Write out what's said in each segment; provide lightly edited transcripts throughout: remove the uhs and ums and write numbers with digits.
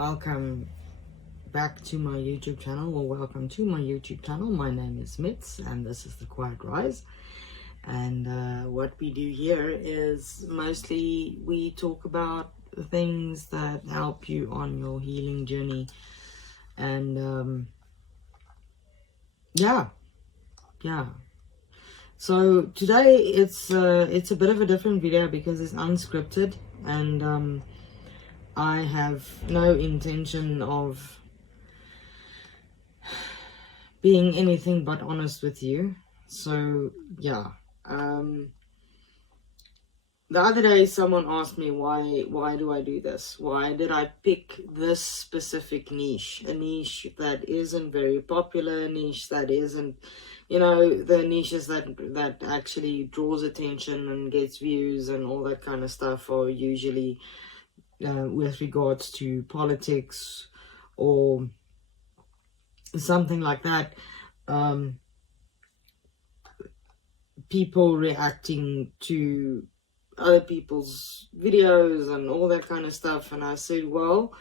welcome back to my YouTube channel, or welcome to my YouTube channel. My name is Mitz and this is The Quiet Rise. And what we do here is mostly we talk about the things that help you on your healing journey. And yeah. So today it's a bit of a different video because it's unscripted, and I have no intention of being anything but honest with you. So yeah, the other day someone asked me why do I do this? Why did I pick this specific niche? A niche that isn't very popular, a niche that isn't, the niches that actually draws attention and gets views and all that kind of stuff are usually with regards to politics or something like that. People reacting to other people's videos and all that kind of stuff. And I said, well,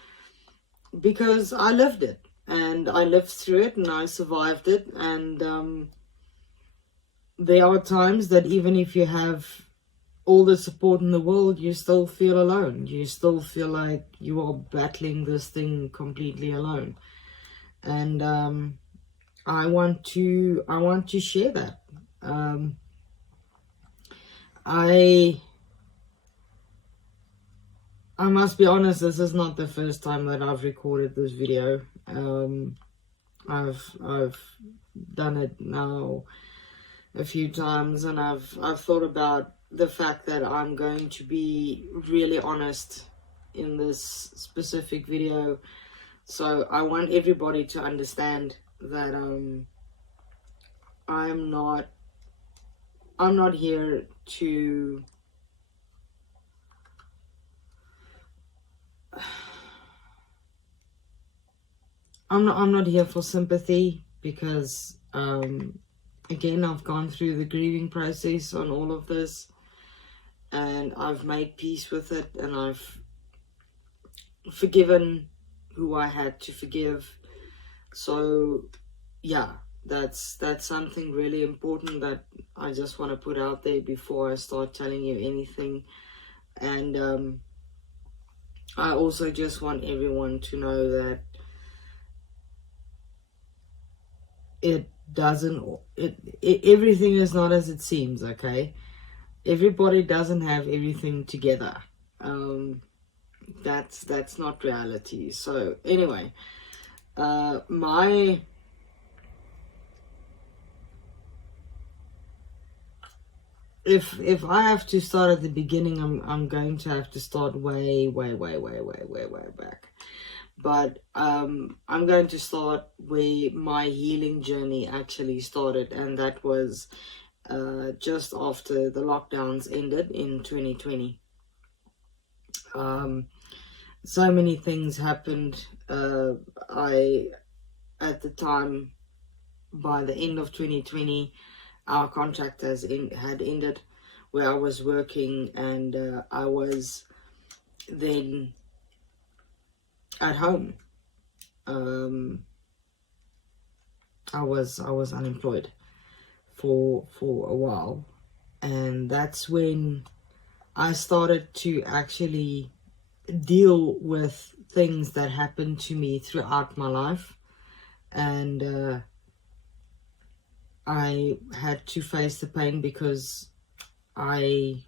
because I lived it and I lived through it and I survived it. And there are times that even if you have all the support in the world, you still feel alone. You still feel like you are battling this thing completely alone. And I want to share that. I must be honest, this is not the first time that I've recorded this video. I've done it now a few times, and I've thought about the fact that I'm going to be really honest in this specific video. So I want everybody to understand that I'm not here to I'm not here for sympathy, because again, I've gone through the grieving process on all of this and I've made peace with it, and I've forgiven who I had to forgive. So yeah, that's something really important that I just want to put out there before I start telling you anything. And I also just want everyone to know that everything is not as it seems, okay? Everybody doesn't have everything together. That's not reality. So anyway, if I have to start at the beginning, I'm going to have to start way back. But I'm going to start where my healing journey actually started, and that was just after the lockdowns ended in 2020. So many things happened. At the time, by the end of 2020, our contract had ended where I was working, and I was then at home. I was unemployed for a while, and that's when I started to actually deal with things that happened to me throughout my life. And I had to face the pain, because I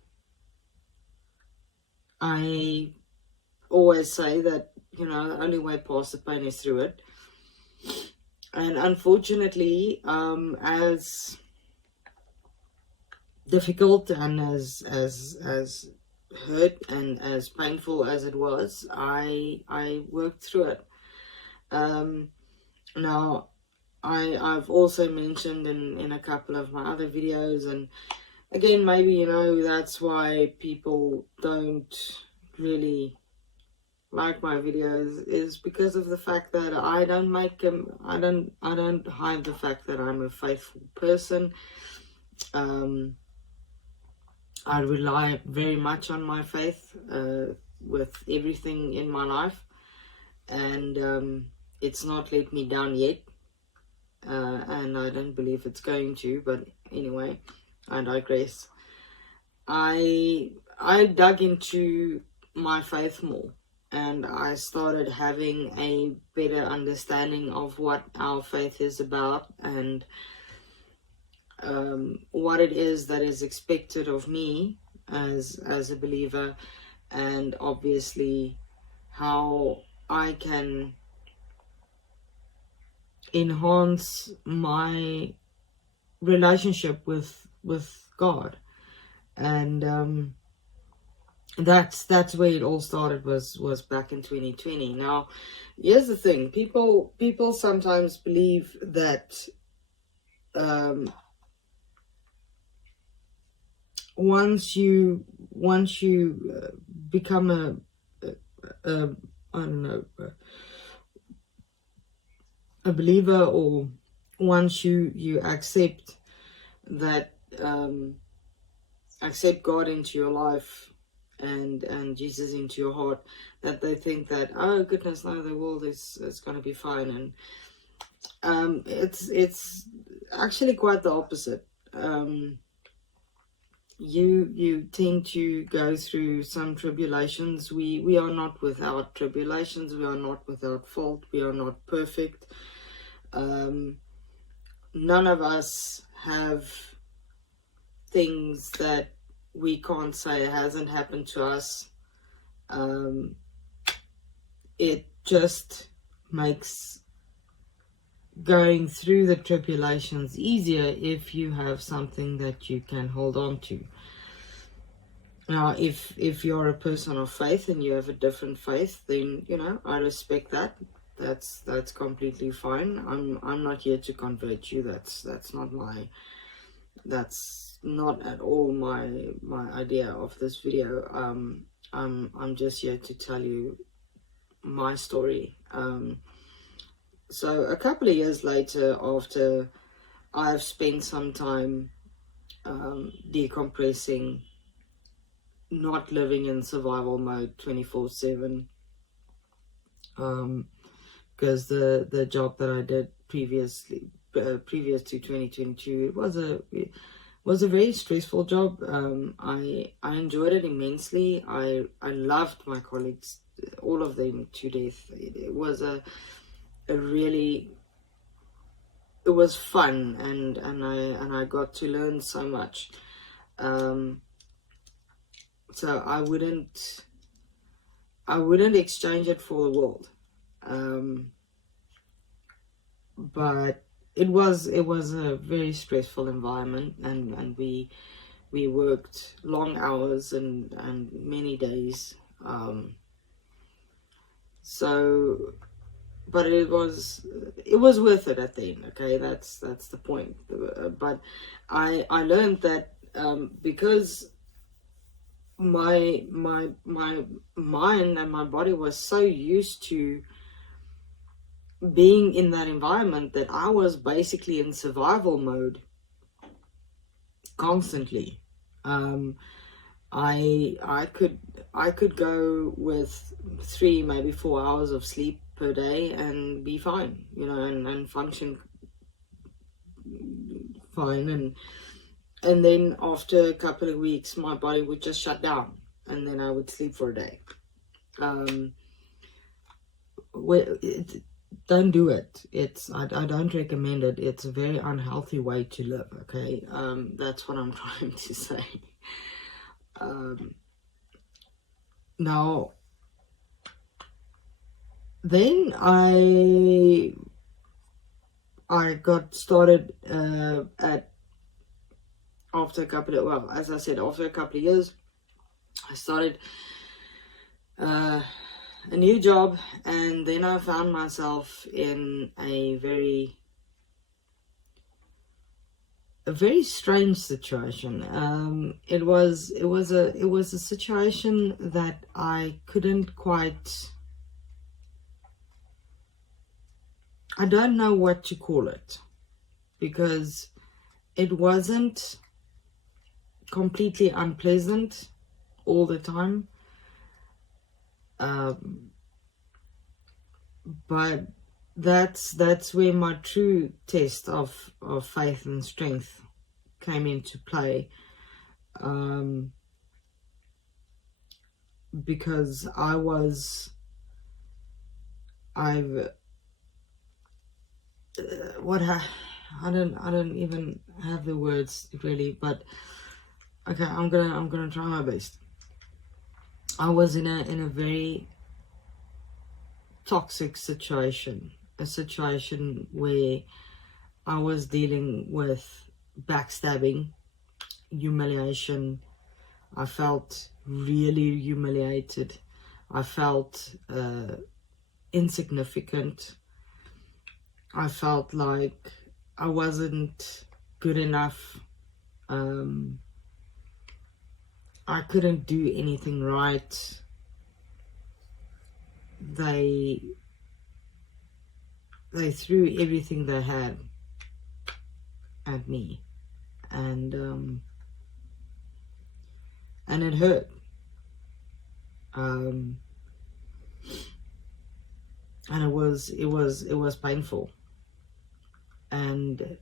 always say that, the only way past the pain is through it. And unfortunately, as difficult and as hurt and as painful as it was, I worked through it. Now, I've also mentioned in a couple of my other videos, and again, maybe that's why people don't really like my videos, is because of the fact that I don't make them. I don't hide the fact that I'm a faithful person. I rely very much on my faith with everything in my life. and it's not let me down yet, and I don't believe it's going to, but anyway, I digress. I dug into my faith more, and I started having a better understanding of what our faith is about, and what it is that is expected of me as a believer, and obviously how I can enhance my relationship with God. And that's where it all started, was back in 2020. Now, here's the thing: people sometimes believe that once you become a I don't know, a believer, or once you accept that, accept God into your life and Jesus into your heart, that they think that, oh goodness, no, the world is going to be fine. And it's actually quite the opposite. You tend to go through some tribulations. We are not without tribulations. We are not without fault. We are not perfect. None of us have things that we can't say hasn't happened to us. It just makes going through the tribulations easier if you have something that you can hold on to. Now, if you're a person of faith and you have a different faith, then I respect that. That's completely fine. I'm not here to convert you. That's not at all my idea of this video. I'm just here to tell you my story. So a couple of years later, after I've spent some time decompressing, not living in survival mode 24/7, because the job that I did previous to 2022, it was a very stressful job. I enjoyed it immensely. I loved my colleagues, all of them, to death. It was it was fun, and I got to learn so much. So I wouldn't exchange it for the world. But it was a very stressful environment, and we worked long hours and many days. So, but it was worth it at the end. Okay, that's the point. But I learned that, because my mind and my body was so used to being in that environment, that I was basically in survival mode constantly. I could go with 3, maybe 4 hours of sleep per day and be fine, and function fine, and then after a couple of weeks my body would just shut down, and then I would sleep for a day. Don't do it. I don't recommend it. It's a very unhealthy way to live. Okay, that's what I'm trying to say. Now, then I got started after a couple of years. I started a new job, and then I found myself in a very strange situation. It was a situation that I couldn't quite, I don't know what to call it, because it wasn't completely unpleasant all the time. But that's where my true test of faith and strength came into play, because I've what I don't even have the words really, but okay, I'm gonna try my best. I was in a very toxic situation, a situation where I was dealing with backstabbing, humiliation. I felt really humiliated. I felt insignificant. I felt like I wasn't good enough. I couldn't do anything right. They threw everything they had at me, and it hurt. And it was painful. And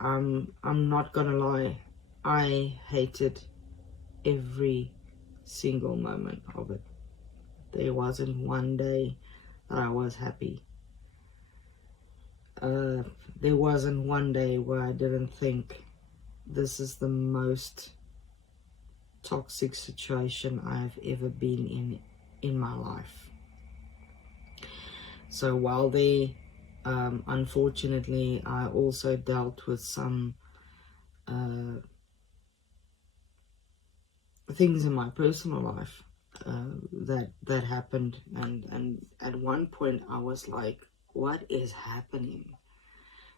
I'm not gonna lie, I hated every single moment of it. There wasn't one day that I was happy. There wasn't one day where I didn't think, this is the most toxic situation I've ever been in my life. So while they, unfortunately, I also dealt with some things in my personal life that happened, and at one point I was like, what is happening?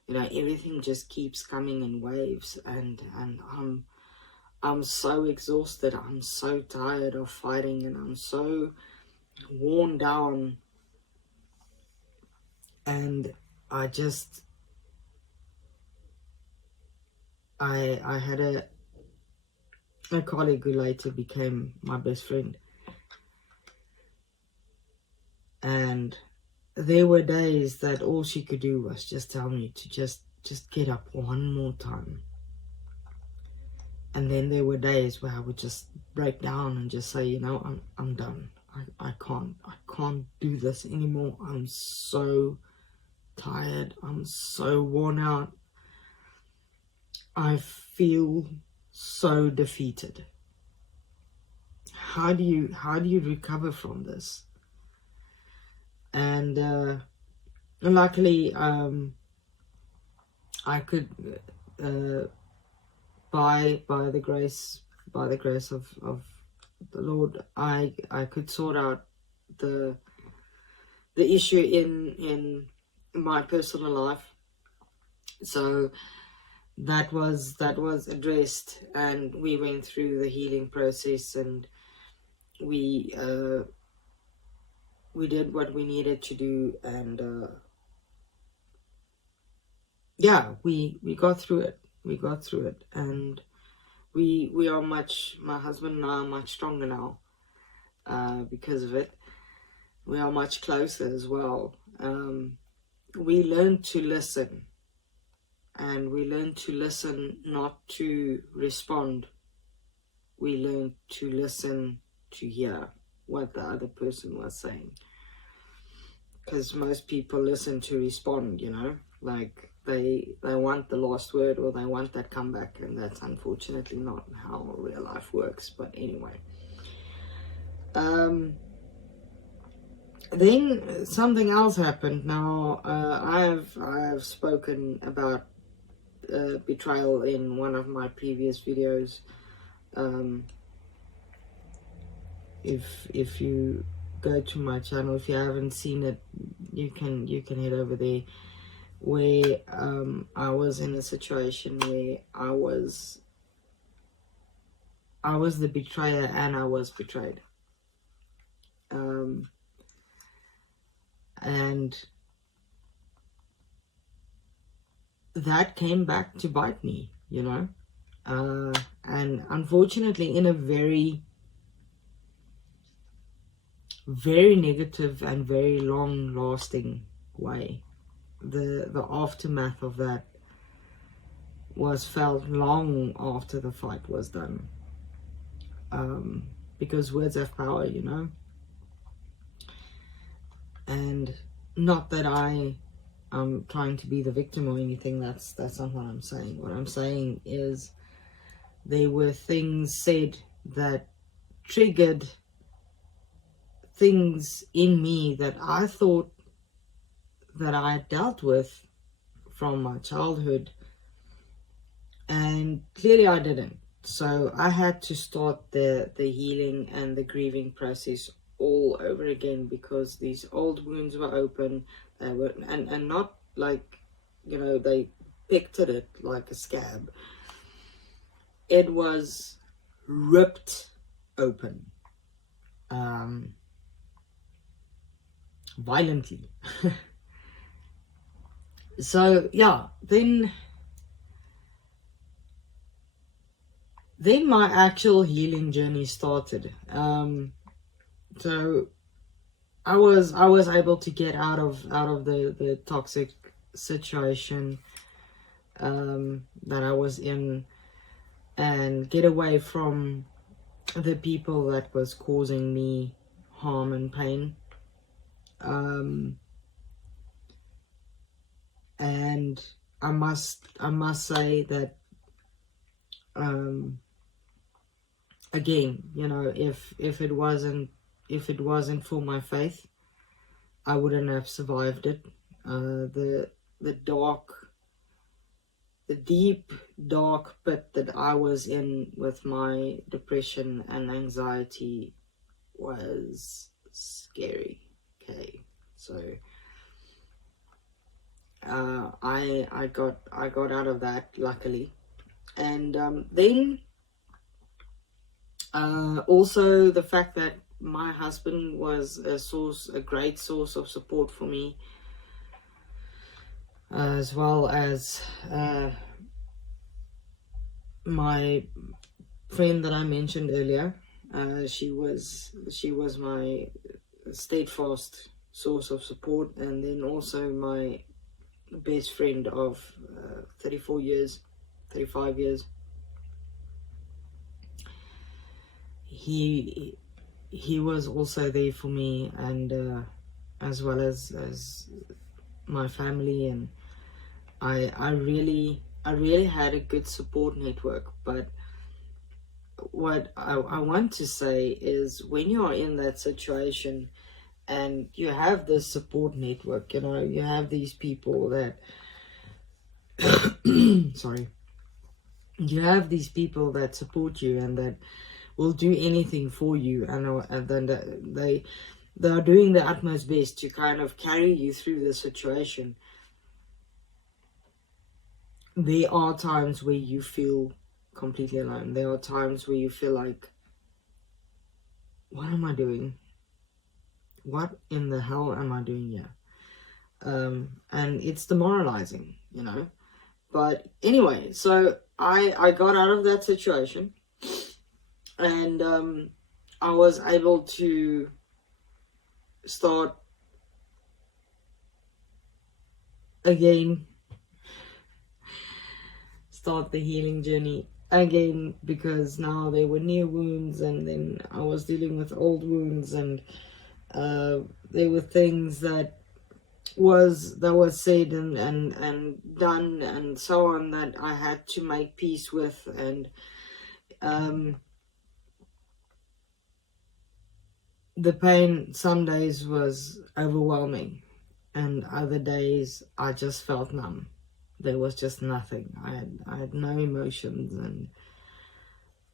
You know, everything just keeps coming in waves, and I'm so exhausted. I'm so tired of fighting, and I'm so worn down. And I had a colleague who later became my best friend. And there were days that all she could do was just tell me to just get up one more time. And then there were days where I would just break down and just say, you know, I'm done. I can't do this anymore. I'm so tired. I'm so worn out. I feel so defeated. How do you recover from this? And luckily, I could, by the grace of the Lord, I could sort out the issue in my personal life. So that was addressed, and we went through the healing process, and we did what we needed to do, and yeah, we got through it. We got through it, and we are my husband and I are much stronger now because of it. We are much closer as well. We learned to listen, and we learned to listen, not to respond. We learned to listen, to hear what the other person was saying. Because most people listen to respond, you know, like they want the last word, or they want that comeback, and that's unfortunately not how real life works. But anyway, then something else happened. Now I have spoken about betrayal in one of my previous videos. If you go to my channel, if you haven't seen it, you can head over there, where I was in a situation where I was the betrayer and I was betrayed. And that came back to bite me, you know, and unfortunately in a very very negative and very long lasting way. The aftermath of that was felt long after the fight was done, because words have power, you know. And not that I'm trying to be the victim or anything. That's not what I'm saying. What I'm saying is there were things said that triggered things in me that I thought that I had dealt with from my childhood, and clearly I didn't. So I had to start the healing and the grieving process all over again, because these old wounds were open. They were, and not like, you know, they picked at it like a scab. It was ripped open, violently. So yeah, then my actual healing journey started. So I was able to get out of the toxic situation that I was in, and get away from the people that was causing me harm and pain. And I must say that, again, you know, if it wasn't for my faith, I wouldn't have survived it. The deep dark pit that I was in with my depression and anxiety was scary. Okay, so I got out of that, luckily. And then also the fact that my husband was a great source of support for me, as well as my friend that I mentioned earlier. She was my steadfast source of support, and then also my best friend of 35 years. He was also there for me, and as well as my family, and I really had a good support network. But what I want to say is, when you are in that situation and you have this support network, you know, you have these people that sorry, you have these people that support you and that will do anything for you, and then they are doing their utmost best to kind of carry you through the situation. There are times where you feel completely alone. There are times where you feel like, what am I doing? What in the hell am I doing here? And it's demoralizing, you know. But anyway, so I got out of that situation, and I was able to start again, start the healing journey again, because now there were new wounds, and then I was dealing with old wounds, and there were things that was said and done and so on that I had to make peace with. And the pain some days was overwhelming, and other days I just felt numb. There was just nothing. I had no emotions,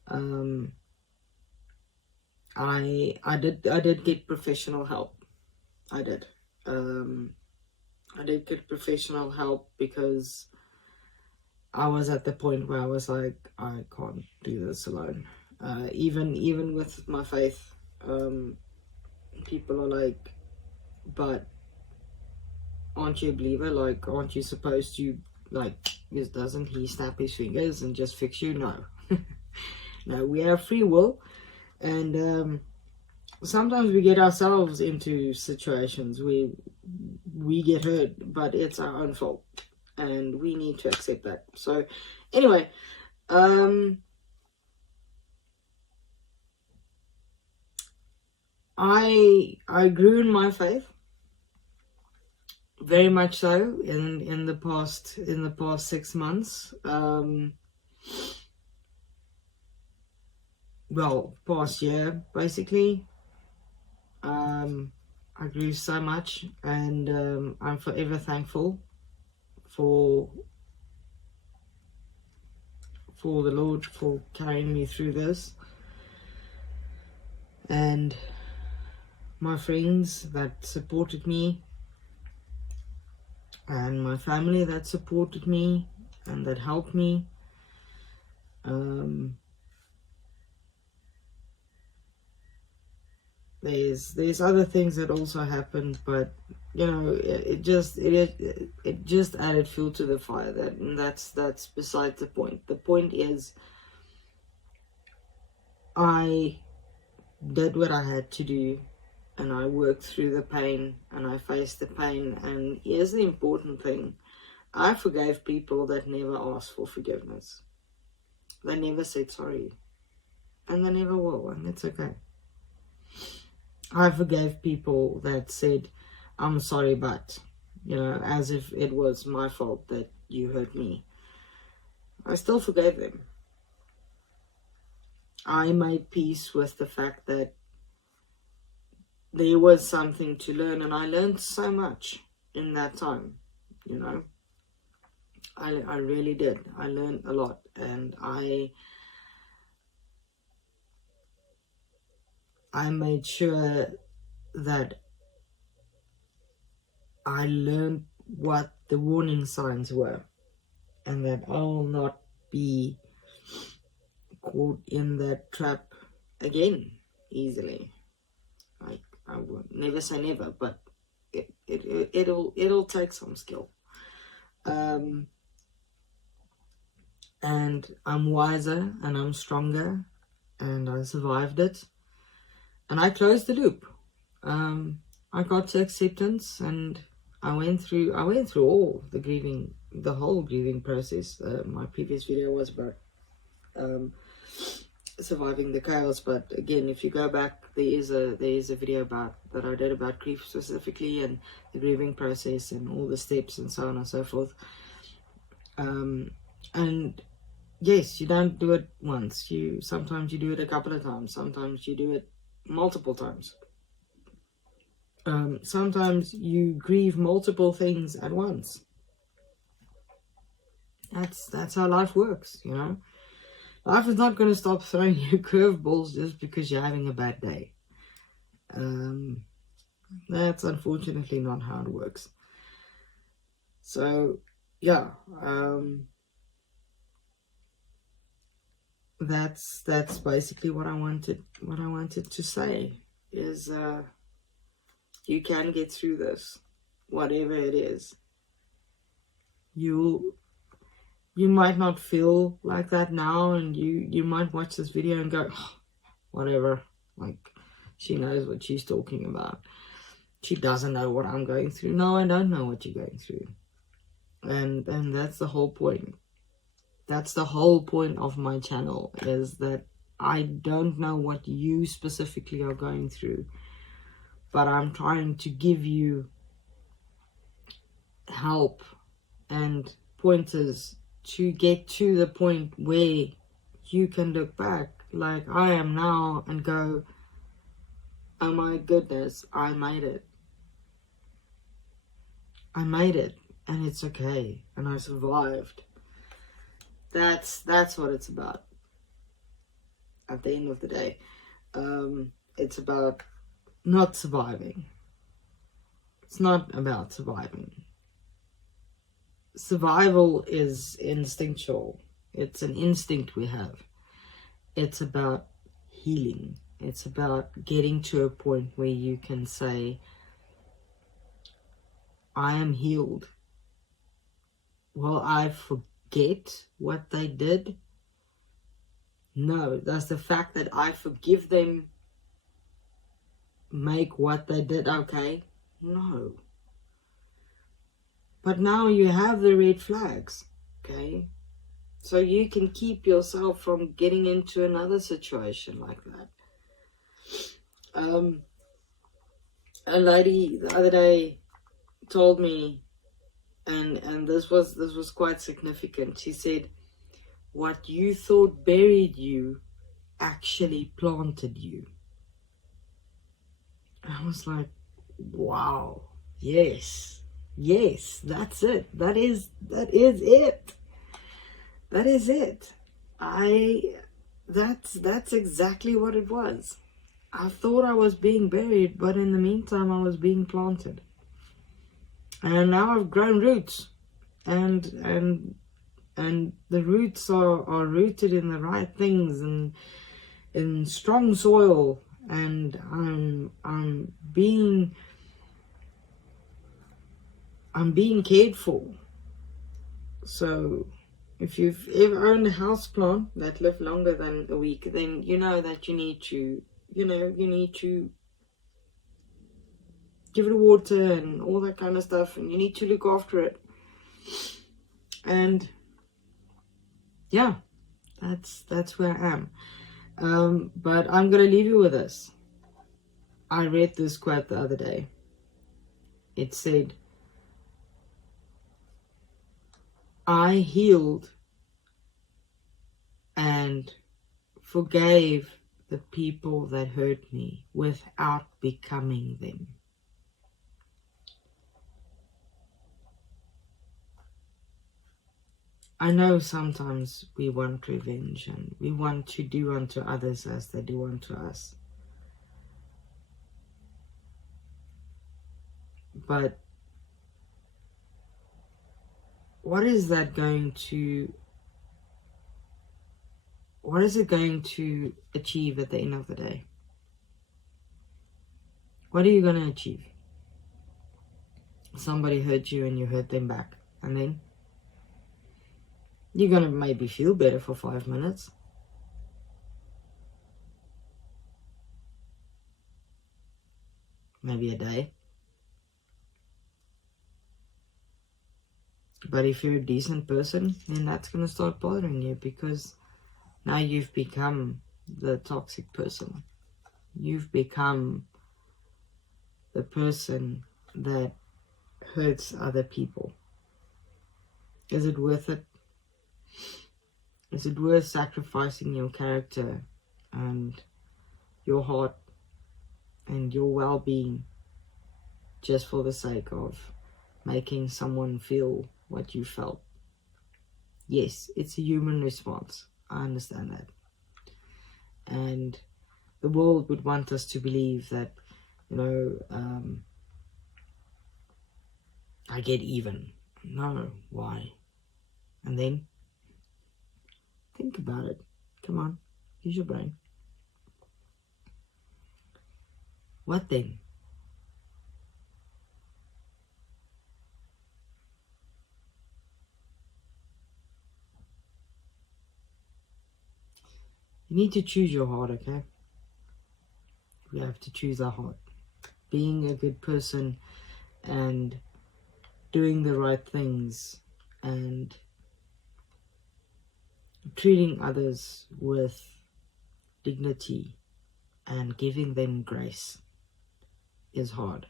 and I did get professional help. I did get professional help, because I was at the point where I was like, I can't do this alone. Even with my faith, people are like, but aren't you a believer? Like, aren't you supposed to, like, doesn't he snap his fingers and just fix you? No. No, we have free will, and sometimes we get ourselves into situations where we get hurt, but it's our own fault, and we need to accept that. So anyway, I grew in my faith very much so in the past 6 months. Well, past year basically. I grew so much, and I'm forever thankful for the Lord for carrying me through this, and my friends that supported me, and my family that supported me and that helped me. There's other things that also happened, but you know, it just added fuel to the fire. That's beside the point. The point is, I did what I had to do, and I worked through the pain, and I faced the pain. And here's the important thing: I forgave people that never asked for forgiveness. They never said sorry, and they never will, and it's okay. I forgave people that said, I'm sorry, but, you know, as if it was my fault that you hurt me. I still forgave them. I made peace with the fact that there was something to learn, and I learned so much in that time, you know. I really did. I learned a lot, and I made sure that I learned what the warning signs were, and that I will not be caught in that trap again easily. Like, I will never say never, but it'll take some skill. And I'm wiser, and I'm stronger, and I survived it, and I closed the loop. I got to acceptance, and I went through all the grieving, the whole grieving process. My previous video was about surviving the chaos, but again, if you go back, there is a video that I did about grief specifically, and the grieving process, and all the steps, and so on and so forth. And yes, you don't do it once. Sometimes you do it a couple of times. Sometimes you do it multiple times. Sometimes you grieve multiple things at once. That's how life works, you know. Life is not going to stop throwing you curveballs just because you're having a bad day. That's unfortunately not how it works. So yeah, that's basically what I wanted to say is you can get through this, whatever it is. You might not feel like that now, and you might watch this video and go, oh, whatever, like, she knows what she's talking about. She doesn't know what I'm going through. No, I don't know what you're going through. And that's the whole point. That's the whole point of my channel, is that I don't know what you specifically are going through, but I'm trying to give you help and pointers to get to the point where you can look back like I am now and go, oh my goodness, I made it. I made it, and it's okay, and I survived. That's what it's about. At the end of the day, it's about not surviving. It's not about surviving. Survival is instinctual. It's an instinct we have. It's about healing. It's about getting to a point where you can say, I am healed. Will I forget what they did? No, that's the fact that I forgive them make what they did okay? No. But now you have the red flags, okay? So you can keep yourself from getting into another situation like that. A lady the other day told me, and this was quite significant. She said, "What you thought buried you actually planted you." I was like, wow, yes, that's it. That is it. That is it. That's exactly what it was. I thought I was being buried, but in the meantime I was being planted. And now I've grown roots, and the roots are rooted in the right things and in strong soil, and I'm being cared for. So if you've ever owned a house plant that lived longer than a week, then you know that you need to give it water and all that kind of stuff, and you need to look after it. And yeah, that's where I am. But I'm gonna leave you with this. I read this quote the other day. It said, "I healed and forgave the people that hurt me without becoming them." I know sometimes we want revenge and we want to do unto others as they do unto us. But what is it going to achieve at the end of the day? What are you going to achieve? Somebody hurt you and you hurt them back, and then you're going to maybe feel better for 5 minutes. Maybe a day. But if you're a decent person, then that's going to start bothering you, because now you've become the toxic person. You've become the person that hurts other people. Is it worth it? Is it worth sacrificing your character and your heart and your well-being just for the sake of making someone feel what you felt? Yes, it's a human response. I understand that. And the world would want us to believe that, I get even. No, why? And then think about it. Come on, use your brain. What then? You need to choose your heart, okay? We have to choose our heart. Being a good person and doing the right things and treating others with dignity and giving them grace is hard.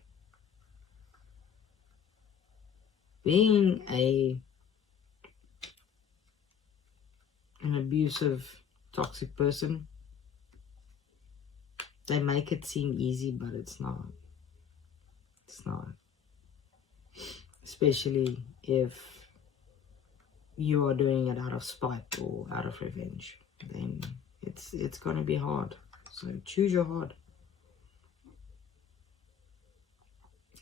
Being an abusive, toxic person, they make it seem easy, but it's not. It's not. Especially if you are doing it out of spite or out of revenge, then it's gonna be hard. So choose your heart.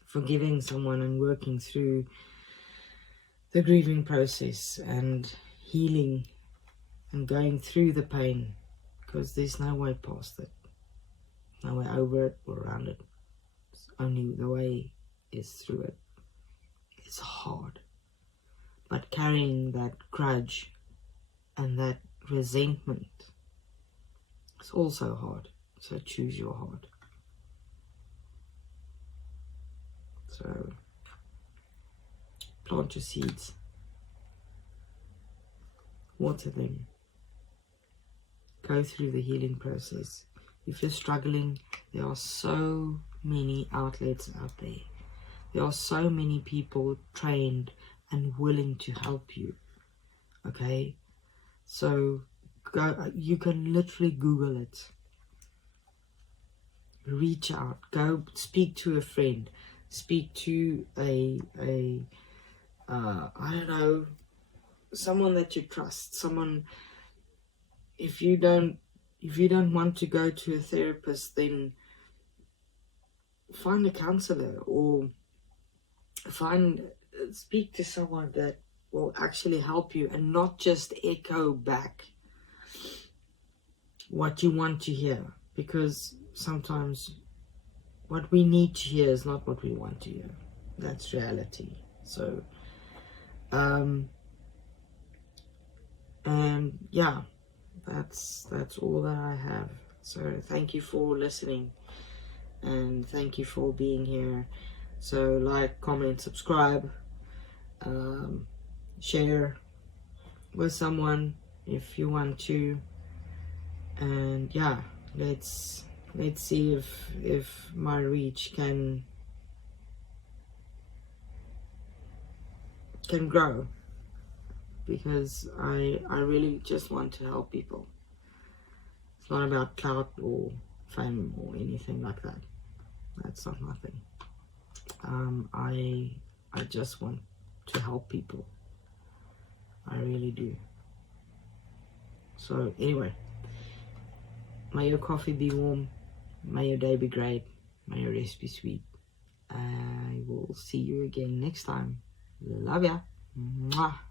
Forgiving someone and working through the grieving process and healing and going through the pain, because there's no way past it, no way over it or around it. It's only the way is through it. It's hard, but carrying that grudge and that resentment is also hard. So choose your heart. So plant your seeds, water them, go through the healing process. If you're struggling, there are so many outlets out there. There are so many people trained and willing to help you. Okay, so go. You can literally Google it. Reach out. Go speak to a friend. Speak to I don't know, someone that you trust. Someone. If you don't want to go to a therapist, then find a counselor, or speak to someone that will actually help you and not just echo back what you want to hear, because sometimes what we need to hear is not what we want to hear. That's reality. So and yeah, that's all that I have. So thank you for listening, and thank you for being here. So like, comment, subscribe, share with someone if you want to, and yeah, let's see if my reach can grow, because I really just want to help people. It's not about clout or fame or anything like that. That's not my thing. I just want to help people. I really do. So anyway, may your coffee be warm, may your day be great, may your rest be sweet. I will see you again next time. Love ya. Mwah.